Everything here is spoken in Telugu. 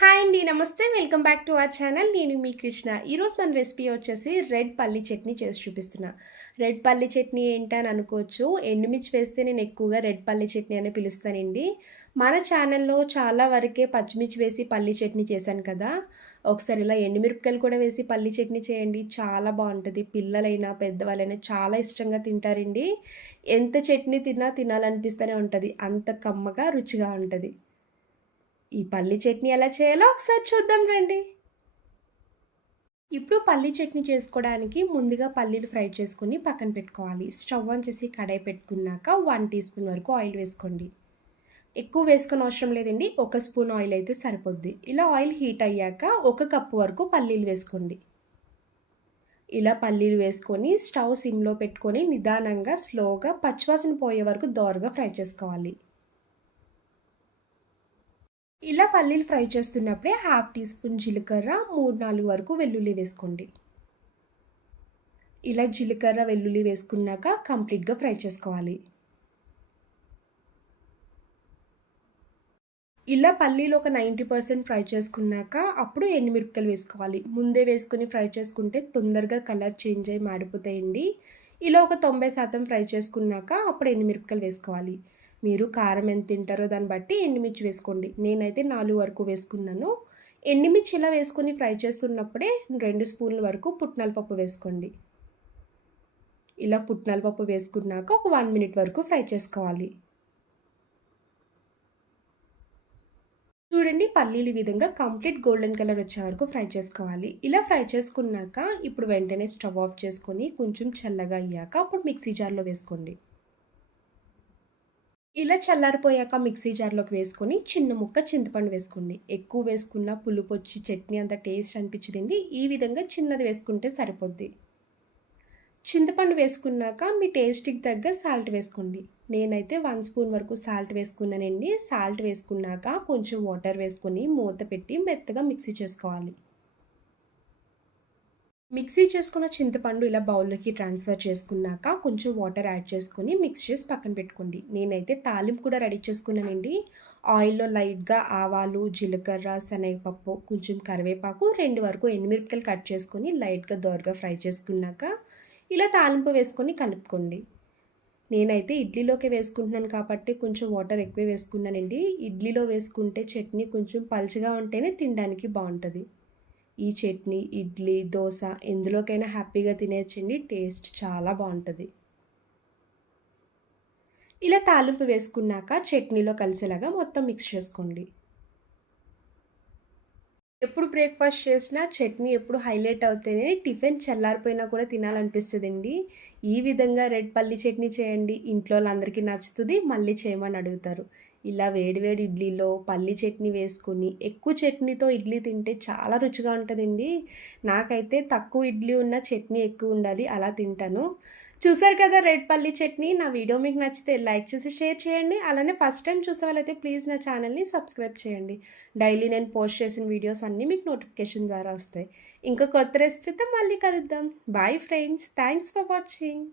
హాయ్ అండి నమస్తే. Welcome back to our channel నేను మీ కృష్ణ. ఈరోజు మన రెసిపీ వచ్చేసి రెడ్ పల్లి చట్నీ చేసి చూపిస్తున్నా. రెడ్ పల్లి చట్నీ ఏంటని అనుకోవచ్చు. ఎండుమిర్చి వేస్తే నేను ఎక్కువగా రెడ్ పల్లి చట్నీ అని పిలుస్తానండి. మన ఛానల్లో చాలా వరకే పచ్చిమిర్చి వేసి పల్లి చట్నీ చేశాను కదా. ఒకసారి ఇలా ఎండుమిరపకాయలు కూడా వేసి పల్లి చట్నీ చేయండి. చాలా బాగుంటుంది. పిల్లలైనా పెద్దవాళ్ళైనా చాలా ఇష్టంగా తింటారండి. ఎంత చట్నీ తిన్నా తినాలనిపిస్తూనే ఉంటుంది. అంత కమ్మగా రుచిగా ఉంటుంది. ఈ పల్లి చట్నీ ఎలా చేయాలో ఒకసారి చూద్దాం రండి. ఇప్పుడు పల్లీ చట్నీ చేసుకోవడానికి ముందుగా పల్లీలు ఫ్రై చేసుకుని పక్కన పెట్టుకోవాలి. స్టవ్ ఆన్ చేసి కడాయి పెట్టుకున్నాక వన్ టీ స్పూన్ వరకు ఆయిల్ వేసుకోండి. ఎక్కువ వేసుకొని అవసరం లేదండి. ఒక స్పూన్ ఆయిల్ అయితే సరిపోద్ది. ఇలా ఆయిల్ హీట్ అయ్యాక ఒక కప్పు వరకు పల్లీలు వేసుకోండి. ఇలా పల్లీలు వేసుకొని స్టవ్ సిమ్లో పెట్టుకొని నిదానంగా స్లోగా పచ్చివాసన పోయే వరకు దోరగా ఫ్రై చేసుకోవాలి. ఇలా పల్లీలు ఫ్రై చేస్తున్నప్పుడే హాఫ్ టీ స్పూన్ జీలకర్ర మూడు నాలుగు వరకు వెల్లుల్లి వేసుకోండి. ఇలా జీలకర్ర వెల్లుల్లి వేసుకున్నాక కంప్లీట్గా ఫ్రై చేసుకోవాలి. ఇలా పల్లీలు ఒక నైంటీ పర్సెంట్ ఫ్రై చేసుకున్నాక అప్పుడు ఎండుమిరపకాయలు వేసుకోవాలి. ముందే వేసుకుని ఫ్రై చేసుకుంటే తొందరగా కలర్ చేంజ్ అయ్యి మాడిపోతాయండి. ఇలా ఒక తొంభై శాతం ఫ్రై చేసుకున్నాక అప్పుడు ఎండుమిరపకాయలు వేసుకోవాలి. మీరు కారం ఎంత తింటారో దాన్ని బట్టి ఎండుమిర్చి వేసుకోండి. నేనైతే నాలుగు వరకు వేసుకున్నాను. ఎండుమిర్చి ఇలా వేసుకొని ఫ్రై చేస్తున్నప్పుడే రెండు స్పూన్ల వరకు పుట్నాల పప్పు వేసుకోండి. ఇలా పుట్నాల పప్పు వేసుకున్నాక ఒక వన్ మినిట్ వరకు ఫ్రై చేసుకోవాలి. చూడండి పల్లీలు విధంగా కంప్లీట్ గోల్డెన్ కలర్ వచ్చే వరకు ఫ్రై చేసుకోవాలి. ఇలా ఫ్రై చేసుకున్నాక ఇప్పుడు వెంటనే స్టవ్ ఆఫ్ చేసుకొని కొంచెం చల్లగా అయ్యాక అప్పుడు మిక్సీ జార్లో వేసుకోండి. ఇలా చల్లారిపోయాక మిక్సీ జార్లోకి వేసుకొని చిన్న ముక్క చింతపండు వేసుకోండి. ఎక్కువ వేసుకున్న పులుపు వచ్చి చట్నీ అంత టేస్ట్ అనిపించింది ఈ విధంగా చిన్నది వేసుకుంటే సరిపోద్ది. చింతపండు వేసుకున్నాక మీ టేస్ట్కి తగ్గ సాల్ట్ వేసుకోండి. నేనైతే వన్ స్పూన్ వరకు సాల్ట్ వేసుకున్నానండి. సాల్ట్ వేసుకున్నాక కొంచెం వాటర్ వేసుకొని మూత పెట్టి మెత్తగా మిక్సీ చేసుకోవాలి. మిక్సీ చేసుకున్న చింతపండు ఇలా బౌల్లోకి ట్రాన్స్ఫర్ చేసుకున్నాక కొంచెం వాటర్ యాడ్ చేసుకొని మిక్స్ చేసి పక్కన పెట్టుకోండి. నేనైతే తాలింపు కూడా రెడీ చేసుకున్నానండి. ఆయిల్లో లైట్గా ఆవాలు జీలకర్ర శనగపప్పు కొంచెం కరివేపాకు రెండు వరకు ఎండుమిరపకాయలు కట్ చేసుకొని లైట్గా దోరగా ఫ్రై చేసుకున్నాక ఇలా తాలింపు వేసుకొని కలుపుకోండి. నేనైతే ఇడ్లీలోకి వేసుకుంటున్నాను కాబట్టి కొంచెం వాటర్ ఎక్కువ వేసుకున్నానండి. ఇడ్లీలో వేసుకుంటే చట్నీ కొంచెం పలుచగా ఉంటేనే తినడానికి బాగుంటుంది. ఈ చట్నీ ఇడ్లీ దోశ ఎందులోకైనా హ్యాపీగా తినేయచ్చండి. టేస్ట్ చాలా బాగుంటుంది. ఇలా తాలింపు వేసుకున్నాక చట్నీలో కలిసేలాగా మొత్తం మిక్స్ చేసుకోండి. ఎప్పుడు బ్రేక్ఫాస్ట్ చేసినా చట్నీ ఎప్పుడు హైలైట్ అవుతేనే టిఫిన్ చల్లారిపోయినా కూడా తినాలనిపిస్తుందండి. ఈ విధంగా రెడ్ పల్లి చట్నీ చేయండి. ఇంట్లో వాళ్ళందరికీ నచ్చుతుంది. మళ్ళీ చేయమని అడుగుతారు. ఇలా వేడివేడి ఇడ్లీలో పల్లి చట్నీ వేసుకొని ఎక్కువ చట్నీతో ఇడ్లీ తింటే చాలా రుచిగా ఉంటుందండి. నాకైతే తక్కువ ఇడ్లీ ఉన్న చట్నీ ఎక్కువ ఉండాలి అలా తింటాను. చూసారు కదా రెడ్ పల్లి చట్నీ? నా వీడియో మీకు నచ్చితే లైక్ చేసి షేర్ చేయండి. అలానే ఫస్ట్ టైం చూసే వాళ్ళైతే ప్లీజ్ నా ఛానల్ని సబ్స్క్రైబ్ చేయండి. డైలీ నేను పోస్ట్ చేసిన వీడియోస్ అన్నీ మీకు నోటిఫికేషన్ ద్వారా వస్తాయి. ఇంకా కొత్త రెసిపీతో మళ్ళీ కలుద్దాం. Bye friends. Thanks for watching.